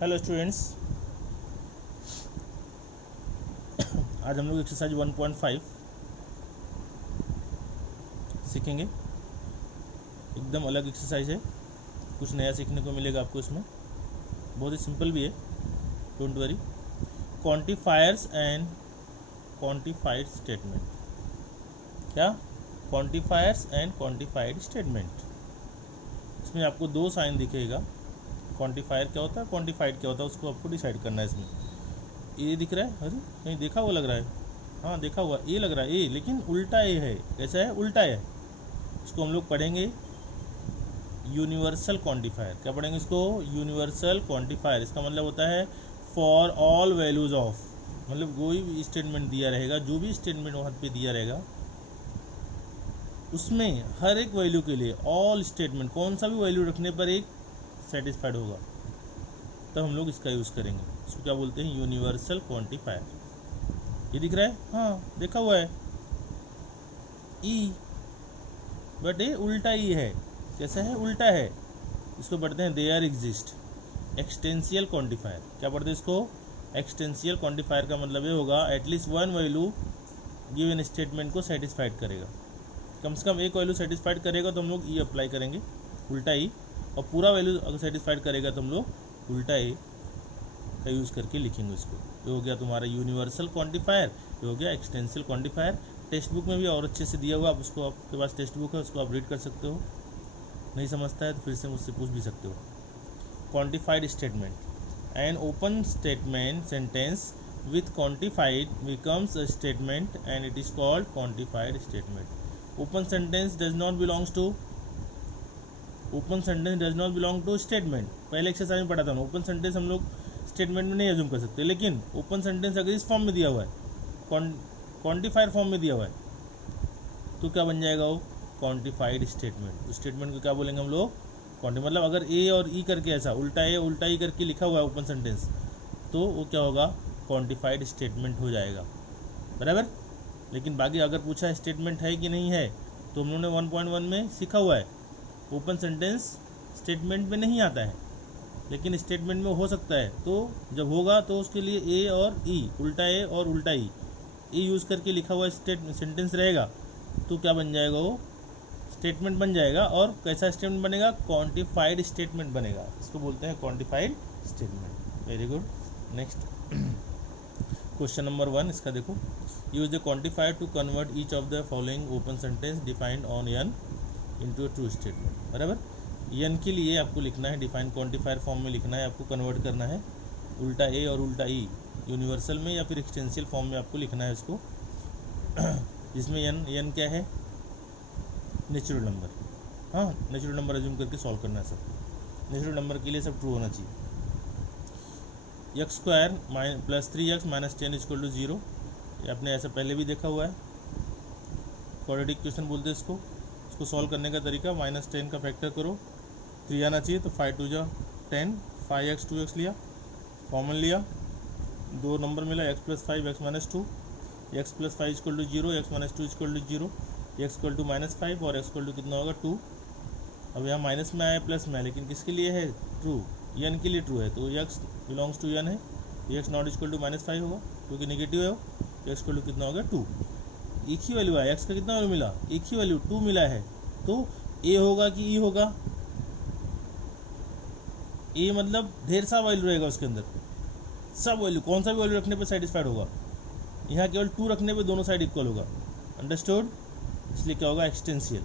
Hello students, आज हम लोग एक्सरसाइज 1.5 सीखेंगे। एकदम अलग एक्सरसाइज है, कुछ नया सीखने को मिलेगा आपको इसमें। बहुत ही सिंपल भी है, don't worry. Quantifiers and quantified statement. क्या? Quantifiers and quantified statement. इसमें आपको दो साइन दिखेगा। क्वांटिफायर क्या होता है, क्वांटिफाइड क्या होता है, उसको आपको डिसाइड करना है। इसमें ए दिख रहा है, अरे कहीं देखा हुआ लग रहा है। हाँ देखा हुआ, ए लग रहा है, ए, लेकिन उल्टा ए है। कैसा है? उल्टा है। इसको हम लोग पढ़ेंगे यूनिवर्सल क्वांटिफायर। क्या पढ़ेंगे इसको? Universal quantifier. इसका मतलब होता है फॉर ऑल वैल्यूज ऑफ, मतलब कोई भी स्टेटमेंट दिया रहेगा, जो भी स्टेटमेंट वहाँ पे दिया रहेगा उसमें हर एक वैल्यू के लिए ऑल स्टेटमेंट, कौन सा भी वैल्यू रखने पर एक सेटिस्फाइड होगा, तब हम लोग इसका यूज़ करेंगे। इसको क्या बोलते हैं? Universal quantifier. ये दिख रहा है? हाँ देखा हुआ है, ई, बट ये उल्टा ई है। कैसा है? उल्टा है। इसको पढ़ते हैं देयर एग्जिस्ट एक्सटेंशियल क्वांटिफायर। क्या पढ़ते हैं इसको? एक्सटेंशियल क्वांटिफायर का मतलब ये होगा at least one value given statement को सेटिस्फाइड करेगा। कम से कम एक वैल्यू सेटिस्फाइड करेगा तो हम लोग ई अप्लाई करेंगे, उल्टा ई। और पूरा वैल्यू अगर सेटिस्फाइड करेगा तो हम लोग उल्टा ई का यूज़ करके लिखेंगे इसको। ये हो गया तुम्हारा यूनिवर्सल क्वांटिफायर, ये हो गया एक्सटेंशियल क्वांटिफायर। टेक्स्ट बुक में भी और अच्छे से दिया हुआ, आप उसको, आपके पास टेक्स्ट बुक है उसको आप रीड कर सकते हो। नहीं समझता है तो फिर से मुझसे पूछ भी सकते हो। Quantified statement. An open statement sentence with quantified becomes a statement and it is called quantified statement. Open sentence does not belongs to, open sentence does not belong to statement. पहले एक्सरसाइज में पढ़ा था ना, open sentence हम लोग statement में नहीं assume कर सकते, लेकिन ओपन सेंटेंस अगर इस फॉर्म में दिया हुआ है, क्वांटिफायर फॉर्म में दिया हुआ है, तो क्या बन जाएगा वो? Quantified statement. उस स्टेटमेंट को क्या बोलेंगे हम लोग? क्वांटी, मतलब अगर ए और ई करके ऐसा उल्टा ए उल्टा ई करके लिखा हुआ है ओपन सेंटेंस, तो वो क्या होगा? क्वांटिफाइड स्टेटमेंट हो जाएगा, बराबर। लेकिन बाकी अगर पूछा स्टेटमेंट है कि नहीं है, तो हम लोगों ने 1.1 में सीखा हुआ है ओपन सेंटेंस स्टेटमेंट में नहीं आता है, लेकिन स्टेटमेंट में हो सकता है। तो जब होगा तो उसके लिए ए और ई, उल्टा ए और उल्टा ई, ए यूज़ करके लिखा हुआ सेंटेंस रहेगा, तो क्या बन जाएगा? वो स्टेटमेंट बन जाएगा। और कैसा स्टेटमेंट बनेगा? क्वांटिफाइड स्टेटमेंट बनेगा। इसको बोलते हैं quantified statement. Very good. Next question number 1, इसका देखो। Use the quantifier to convert each of the following open sentence defined on N into true statement. बराबर। एन के लिए आपको लिखना है, डिफाइन क्वांटिफायर फॉर्म में लिखना है, आपको कन्वर्ट करना है उल्टा ए और उल्टा ई, यूनिवर्सल में या फिर एक्सटेंशियल फॉर्म में आपको लिखना है इसको। जिसमें एन क्या है? Natural number. हाँ, नेचुरल नंबर एज्यूम करके सॉल्व करना है सब। नेचुरल नंबर के लिए सब ट्रू होना चाहिए। x² + 3x - 10 = 0, ये आपने ऐसा पहले भी देखा हुआ है। क्वाड्रेटिक क्वेश्चन बोलते हैं इसको। इसको सॉल्व करने का तरीका, -10 का फैक्टर करो, 3 आना चाहिए, तो 5 2 जा 10, 5x 2x लिया, कॉमन लिया, 2 नंबर मिला, x + 5 x - 2, x + 5 = 0, x - 2 = 0, x = -5 और x = कितना होगा? 2। अब यहाँ माइनस में आया, प्लस में आया, लेकिन किसके लिए है? ट्रू, एन के लिए ट्रू है, तो x बिलोंग्स टू एन है, x नॉट इक्वल टू -5 होगा क्योंकि नेगेटिव है वो। x = कितना होगा? 2। एक ही वैल्यू आया, x का कितना वैल्यू मिला? एक ही वैल्यू 2 मिला है, तो a होगा कि e होगा? a मतलब ढेर सा वैल्यू रहेगा उसके अंदर, सब वैल्यू, कौन सा भी वैल्यू रखने पर सेटिस्फाइड होगा। यहाँ केवल 2 रखने पे दोनों साइड इक्वल होगा। अंडरस्टूड? इसलिए क्या होगा? एक्सटेंशियल।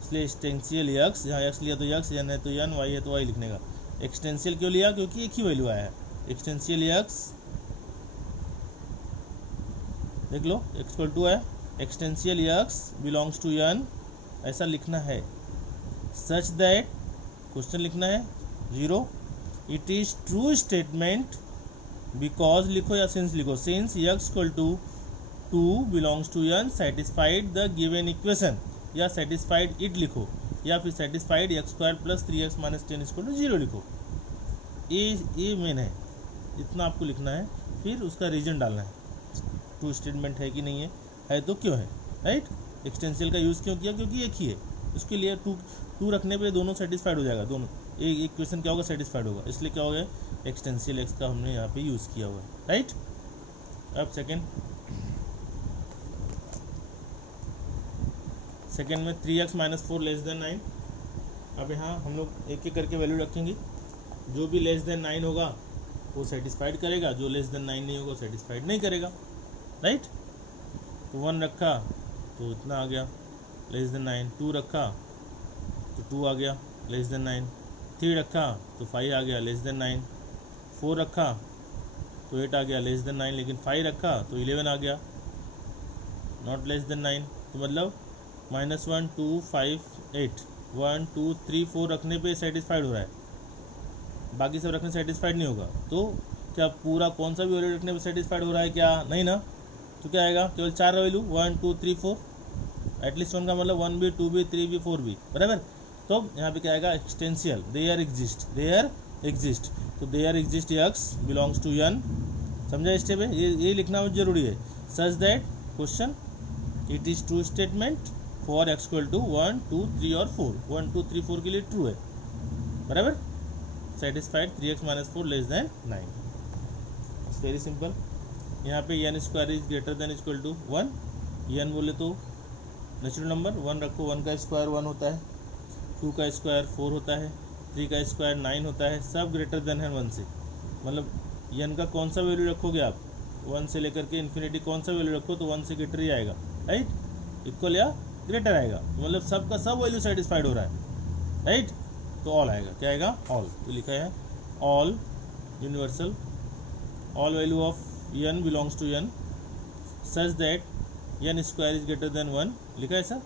इसलिए एक्सटेंशियल x, यहाँ x लिया तो x, n है तो n, y है तो y लिखने का। एक्सटेंशियल क्यों लिया? क्योंकि एक ही वैल्यू आया है। एक्सटेंशियल x, देख लो, x = 2 है। Existential x belongs to n, ऐसा लिखना है। सच दैट, क्वेश्चन लिखना है 0, it is true statement because, लिखो या सिंस लिखो, since x = 2 belongs to n satisfied the given equation, या सेटिस्फाइड इट लिखो, या फिर सेटिस्फाइड x² + 3x - 10 = 0 लिखो। ए मेन है, इतना आपको लिखना है, फिर उसका रीजन डालना है, ट्रू स्टेटमेंट है कि नहीं है तो क्यों है, राइट। एक्सटेंशियल का यूज़ क्यों किया? क्योंकि एक ही है, उसके लिए टू रखने पे दोनों सेटिस्फाइड हो जाएगा, दोनों एक इक्वेशन क्या होगा, सेटिस्फाइड होगा, इसलिए क्या हो गया, एक्सटेंशियल एक्स का हमने यहाँ पे यूज़ किया हुआ है, राइट। अब सेकेंड में 3x - 4 <9। अब यहाँ हम लोग एक एक करके वैल्यू रखेंगे, जो भी <9 होगा वो सेटिस्फाइड करेगा, जो <9 नहीं होगा सेटिस्फाइड नहीं करेगा, राइट। तो 1 रखा तो इतना आ गया <9, 2 रखा तो 2 आ गया <9, 3 रखा तो 5 आ गया <9, 4 रखा तो 8 आ गया <9, लेकिन 5 रखा तो 11 आ गया, नॉट <9। तो मतलब -1 2 5 8 1 2 3 4 रखने पे सेटिस्फाइड हो रहा है, बाकी सब रखने सेटिस्फाइड नहीं होगा। तो क्या पूरा कौन सा भी वैल्यू रखने पे सेटिस्फाइड हो रहा है, क्या नहीं ना। तो क्या आएगा, केवल 4 वैल्यू 1 2 3 4, एटलीस्ट 1 का मतलब 1 भी 2 भी 3 भी 4 भी, बराबर। तो यहाँ पे क्या आएगा, एक्सटेंशियल, देयर एग्जिस्ट। तो there exist x belongs to n, समझा स्टेप है, ये लिखना बहुत जरूरी है। Such that question it is true statement for x equal to 1 2 3 और 4, 1 2 3 4 के लिए ट्रू है, बराबर। Satisfied 3x - 4 <9। It's very simple. यहाँ पे n² is greater than equal to 1, n बोले तो नेचुरल नंबर, 1 रखो, 1 का स्क्वायर 1 होता है, 2 का स्क्वायर 4 होता है, 3 का स्क्वायर 9 होता है, सब ग्रेटर देन है 1 से। मतलब n का कौन सा वैल्यू रखोगे आप, 1 से लेकर के इन्फिनिटी कौन सा वैल्यू रखो तो 1 से ग्रेटर ही आएगा, राइट, इक्वल या ग्रेटर आएगा, मतलब सब का सब वैल्यू सेटिस्फाइड हो रहा है, राइट। तो ऑल आएगा, क्या आएगा, ऑल। तो लिखा है all universal, all value of n belongs to n such that n² is greater than 1, लिखा है sir.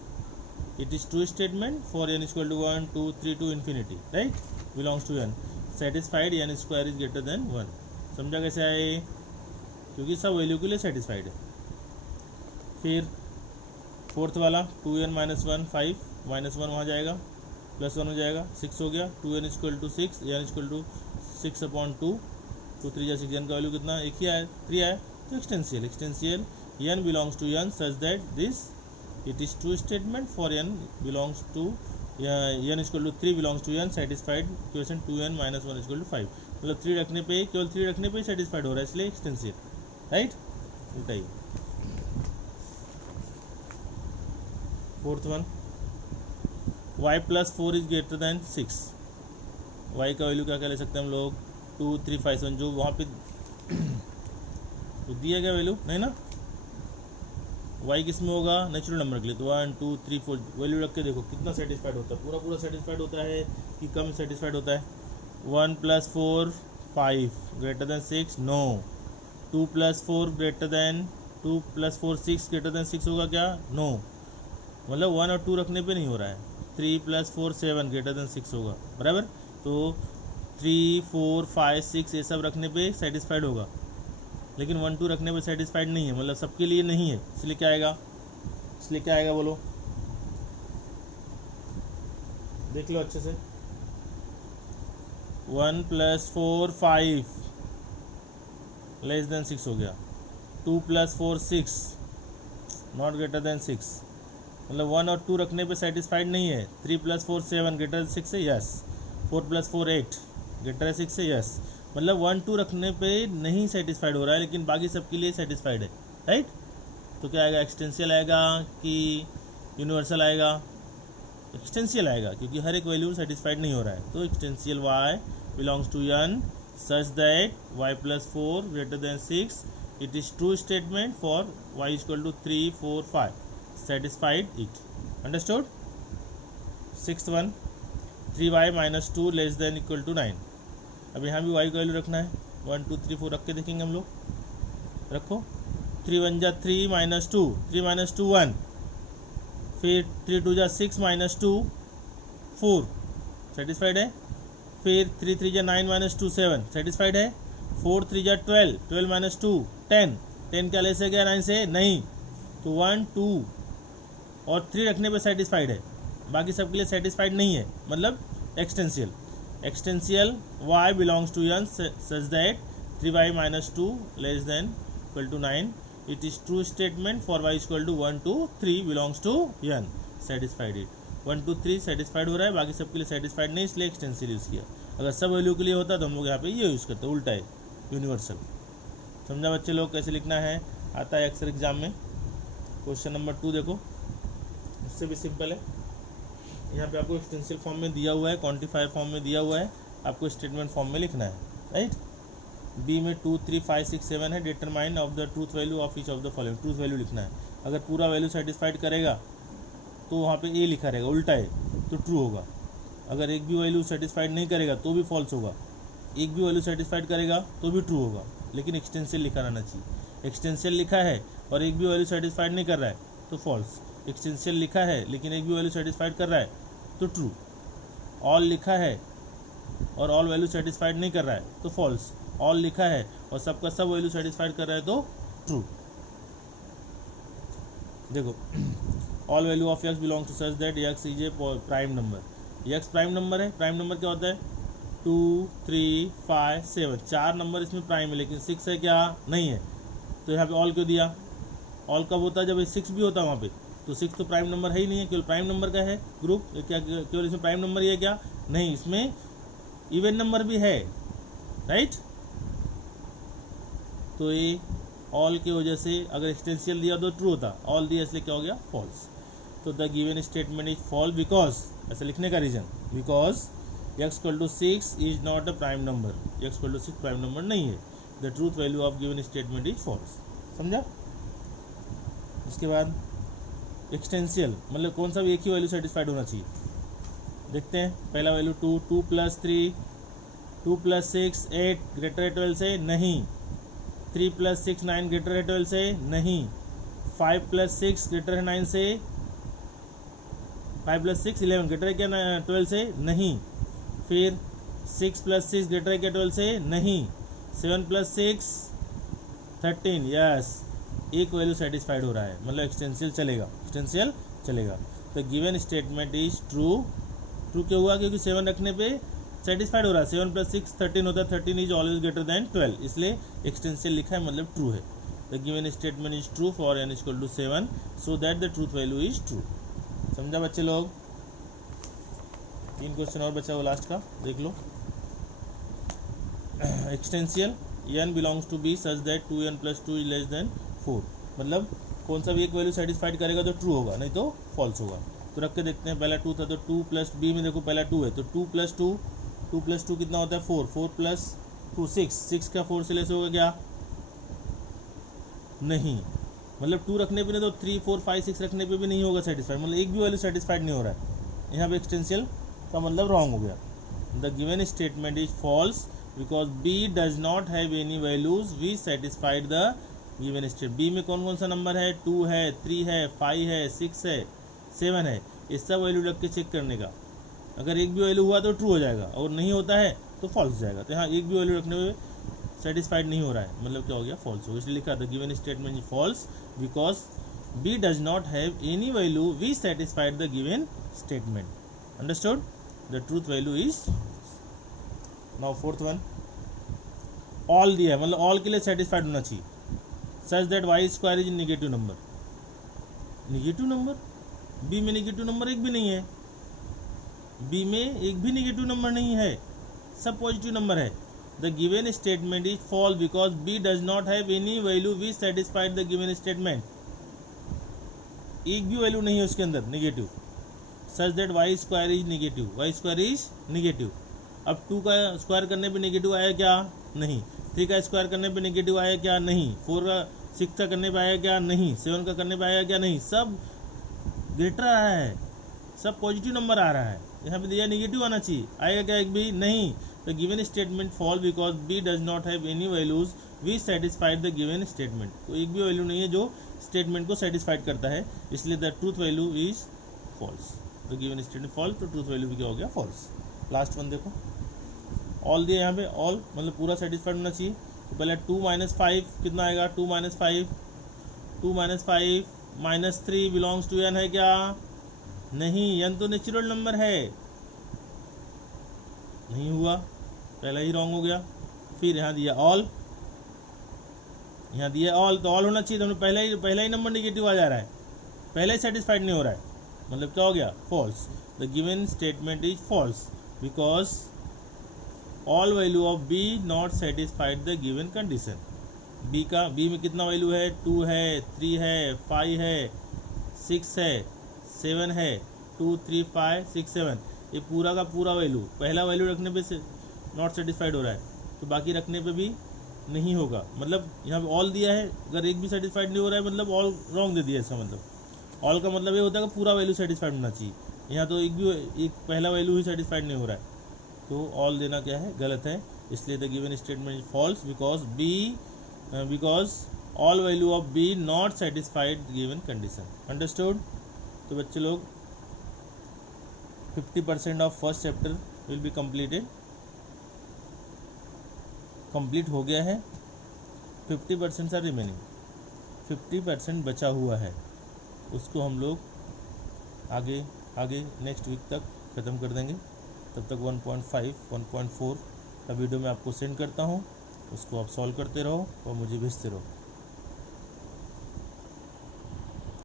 It is true statement for n equal to 1 2 3 to infinity, right, belongs to n, satisfied n² is greater than 1। समझा कैसे आए, क्योंकि सब value के लिए satisfied है। फिर फोर्थ वाला 2n - 1 5 -1 वहाँ जाएगा, +1 हो जाएगा, 6 हो गया, 2n = 6, n = 6/2, 2 3 6, n का वैल्यू कितना, एक ही आया, 3 आया। तो existential n belongs to n such that this it is true statement for n belongs to n = 3 belongs to n, satisfied question 2n - 1 = 5, मतलब 3 रखने पे, केवल 3 रखने पे सेटिस्फाइड हो रहा है, इसलिए एक्सटेंशियल, राइट। उल्टाइए fourth one, y + 4 is greater than 6, y का वैल्यू क्या क्या ले सकते हैं हम लोग, 2 3 5 7, जो वहाँ पे तो दिया गया वैल्यू नहीं ना, y किस में होगा, नेचुरल नंबर के लिए, तो 1 2 3 4 वैल्यू रख के देखो कितना सेटिस्फाइड होता है, पूरा सेटिस्फाइड होता है कि कम सेटिस्फाइड होता है। 1 + 4 5 greater than 6, no. 2 + 4 greater than 2 + 4 6 greater than 6 होगा क्या, नो, मतलब 1 और 2 रखने पे नहीं हो रहा है। 3 + 4 7 ग्रेटर देन 6 होगा, बराबर। तो 3 4 5 6 ये सब रखने पे सेटिस्फाइड होगा, लेकिन 1 2 रखने पे सेटिस्फाइड नहीं है, मतलब सबके लिए नहीं है, इसलिए क्या आएगा, बोलो, देख लो अच्छे से। 1 + 4 5 <6 हो गया, 2 + 4 6 नॉट ग्रेटर देन 6, मतलब 1 और 2 रखने पे सेटिस्फाइड नहीं है। 3 + 4 7 ग्रेटर 6 है, यस। 4 + 4 8 ग्रेटर 6 है, यस। मतलब 1 2 रखने पे नहीं सेटिस्फाइड हो रहा है, लेकिन बाकी सबके लिए सेटिस्फाइड है, राइट। तो क्या आएगा, एक्सटेंशियल आएगा कि यूनिवर्सल आएगा, एक्सटेंशियल आएगा, क्योंकि हर एक वैल्यू सेटिस्फाइड नहीं हो रहा है। तो existential y belongs to n such that y + 4 greater than 6, it is true statement for y = 3 4 5, satisfied it, understood। Sixth one, 3y - 2 <= 9। अब यहाँ भी y का वैल्यू रखना है, 1 2 3 4 रख के देखेंगे हम लोग, रखो। 3 1 जा 3 - 2, 3 - 2 1, फिर 3 2 जा 6 - 2 4, सेटिस्फाइड है। फिर 3 3 जा 9 - 2 7, सेटिस्फाइड है। 4 3 जा 12, 12 - 2 10, 10 क्या ले से गया 9 से, नहीं, तो 1 2 और 3 रखने पे सेटिस्फाइड है, बाकी सबके लिए सेटिस्फाइड नहीं है, मतलब existential y belongs to n such that 3y - 2 <= 9, it is true statement for y = 1 2 3 belongs to n, satisfied it. 1 2 3 satisfied हो रहा है, बाकी सबके लिए सेटिस्फाइड नहीं, इसलिए एक्सटेंसियल यूज़ किया। अगर सब वैल्यू के लिए होता तो हम लोग यहाँ पे ये यूज़ करते, उल्टा है यूनिवर्सल। समझा बच्चे लोग कैसे लिखना है, आता है अक्सर एग्जाम में। क्वेश्चन नंबर 2 देखो, उससे भी सिंपल है। यहाँ पे आपको एक्सटेंसियल फॉर्म में दिया हुआ है, क्वांटिफायर फॉर्म में दिया हुआ है, आपको स्टेटमेंट फॉर्म में लिखना है, राइट। बी में 2 3 5 6 7 है, determine of the truth value of each of the following, truth value लिखना है। अगर पूरा वैल्यू सेटिस्फाइड करेगा तो वहाँ पे ए लिखा रहेगा, उल्टा है तो ट्रू होगा। अगर एक भी वैल्यू सेटिस्फाइड नहीं करेगा तो भी फॉल्स होगा, एक भी वैल्यू सेटिस्फाइड करेगा तो भी ट्रू होगा, लेकिन एक्सटेंसियल लिखा रहना चाहिए। एक्सटेंसियल लिखा है और एक भी वैल्यू सेटिस्फाइड नहीं कर रहा है तो फॉल्स, एक्सटेंसियल लिखा है लेकिन एक भी वैल्यू सेटिस्फाइड कर रहा है तो ट्रू, ऑल लिखा है और ऑल वैल्यू सेटिस्फाइड नहीं कर रहा है तो फॉल्स, ऑल लिखा है और सबका सब वैल्यू सेटिस्फाइड कर रहा है तो ट्रू। देखो, all value of x belong to such that x is a prime number. X prime number है, प्राइम नंबर क्या होता है, 2 3 5 7, 4 नंबर इसमें प्राइम है, लेकिन 6 है क्या, नहीं है। तो यहाँ पे ऑल क्यों दिया, ऑल कब होता है जब 6 भी होता है वहाँ पे, तो 6 तो प्राइम नंबर है ही नहीं है, केवल प्राइम नंबर का है ग्रुप, क्या केवल इसमें प्राइम नंबर ही है क्या, नहीं, इसमें इवन नंबर भी है, राइट। तो ये ऑल की वजह से अगर एक्सटेंशियल दिया तो ट्रू होता, ऑल दिया इसलिए क्या हो गया, फॉल्स। तो the given statement is false because, ऐसा लिखने का reason, because x = 6 is not a prime number, x = 6 prime number नहीं है। The truth value of given statement is false. समझा। उसके बाद एक्सटेंशियल मतलब कौन सा भी एक ही वैल्यू सेटिस्फाइड होना चाहिए। देखते हैं, पहला वैल्यू 2, 2 + 3, 2 + 6 8 ग्रेटर 12 से नहीं, 3 + 6 9 ग्रेटर 12 से नहीं, 5 + 6 ग्रेटर 9 से, 5 + 6 11 ग्रेटर क्या 12 से नहीं, फिर 6 + 6 ग्रेटर क्या 12 से नहीं, 7 + 6 13, यस, एक वैल्यू सेटिस्फाइड हो रहा है, मतलब एक्सटेंशियल चलेगा, एक्सटेंशियल चलेगा। तो given statement is true. True क्यों हुआ, क्योंकि 7 रखने पे सेटिस्फाइड हो रहा है, 7 + 6 13 होता है, 13 इज ऑलवेज ग्रेटर देन 12, इसलिए एक्सटेंशियल लिखा है मतलब ट्रू है। The given statement is true for n = 7 so that the truth value is true. समझा बच्चे लोग। 3 क्वेश्चन और बचा वो लास्ट का, देख लो। Existential n belongs to B such that 2n + 2 is less than 4, मतलब कौन सा भी एक वैल्यू सेटिस्फाइड करेगा तो ट्रू होगा, नहीं तो फॉल्स होगा। तो रख के देखते हैं, पहला 2 था तो 2 + बी में देखो पहला 2 है तो 2 + 2, 2 + 2 कितना होता है 4, 4 + 2 6, 6 का 4 से लेस होगा क्या, नहीं, मतलब 2 रखने पे नहीं तो 3 4 5 6 रखने पे भी नहीं होगा सेटिस्फाइड, मतलब एक भी वैल्यू सेटिस्फाइड नहीं हो रहा है, यहाँ पे एक्सटेंशियल का मतलब रॉन्ग हो गया। The given statement is false because B does not have any values we satisfied the given state. B में कौन कौन सा नंबर है, 2 है, 3 है, 5 है, 6 है, 7 है, इस सब वैल्यू रख के चेक करने का, अगर एक भी वैल्यू हुआ तो ट्रू हो जाएगा और नहीं होता है तो फॉल्स हो जाएगा। तो यहाँ एक भी वैल्यू रखने में सेटिस्फाइड नहीं हो रहा है, मतलब क्या हो गया, फॉल्स हो गया, इसलिए लिखा the given statement is false because B does not have any value we satisfied the given statement. Understood, the truth value is. Now fourth one, all दिया है, मतलब ऑल के लिए सेटिस्फाइड होना चाहिए, such that y² is negative number. Negative number, B में negative number एक भी नहीं है, बी में एक भी नेगेटिव नंबर नहीं है, सब पॉजिटिव नंबर है। The given statement is false because B does not have any value we satisfied the given statement, एक भी वैल्यू नहीं है उसके अंदर negative, such that y² is negative, y² is negative. अब 2 का स्क्वायर करने पे नेगेटिव आया क्या, नहीं, 3 का स्क्वायर करने पे नेगेटिव आया क्या, नहीं, 4 का 6 का करने पे आया क्या, नहीं, 7 का करने पे आया क्या, नहीं, सब ग्रेटर आ रहा है, सब पॉजिटिव नंबर आ रहा है, यहाँ पे दिया नेगेटिव आना चाहिए, आएगा क्या एक भी नहीं। The given statement fall because B does not have any values we satisfied the given statement, तो एक भी वैल्यू नहीं है जो स्टेटमेंट को सेटिस्फाइड करता है, इसलिए the truth value is false. The given statement false तो ट्रूथ वैल्यू भी क्या हो गया, फॉल्स। लास्ट वन देखो, ऑल दिया यहाँ पे, ऑल मतलब पूरा सेटिस्फाइड होना चाहिए। तो पहले 2 - 5 कितना आएगा, 2 - 5, 2 - 5 - 3 बिलोंग्स टू n है क्या, नहीं, n तो नेचुरल नंबर है, नहीं हुआ, पहला ही रॉन्ग हो गया। फिर यहाँ दिया ऑल, यहाँ दिया ऑल, तो ऑल होना चाहिए, तो पहला ही नंबर नेगेटिव आ जा रहा है, पहले ही सेटिस्फाइड नहीं हो रहा है, मतलब क्या हो गया, false. The given statement is false because all value of B not satisfied the given condition. B में कितना वैल्यू है, 2 है, 3 है, 5 है, 6 है, 7 है, 2 3 5 6 7, ये पूरा का पूरा वैल्यू पहला वैल्यू रखने पे से नॉट सेटिस्फाइड हो रहा है, तो बाकी रखने पे भी नहीं होगा। मतलब यहाँ पे ऑल दिया है, अगर एक भी सेटिस्फाइड नहीं हो रहा है मतलब ऑल रॉन्ग दे दिया। इसका मतलब ऑल का मतलब ये होता है कि पूरा वैल्यू सेटिस्फाइड होना चाहिए, यहाँ तो एक पहला वैल्यू ही सेटिस्फाइड नहीं हो रहा है, तो ऑल देना क्या है, गलत है। इसलिए the given statement is false because all value of B not satisfied given condition. Understood. तो बच्चे लोग 50% of first chapter will be completed, complete हो गया है। 50% आर रिमेनिंग, 50% बचा हुआ है, उसको हम लोग आगे नेक्स्ट वीक तक ख़त्म कर देंगे। तब तक 1.5 1.4 का वीडियो मैं आपको सेंड करता हूँ, उसको आप सॉल्व करते रहो और मुझे भेजते रहो।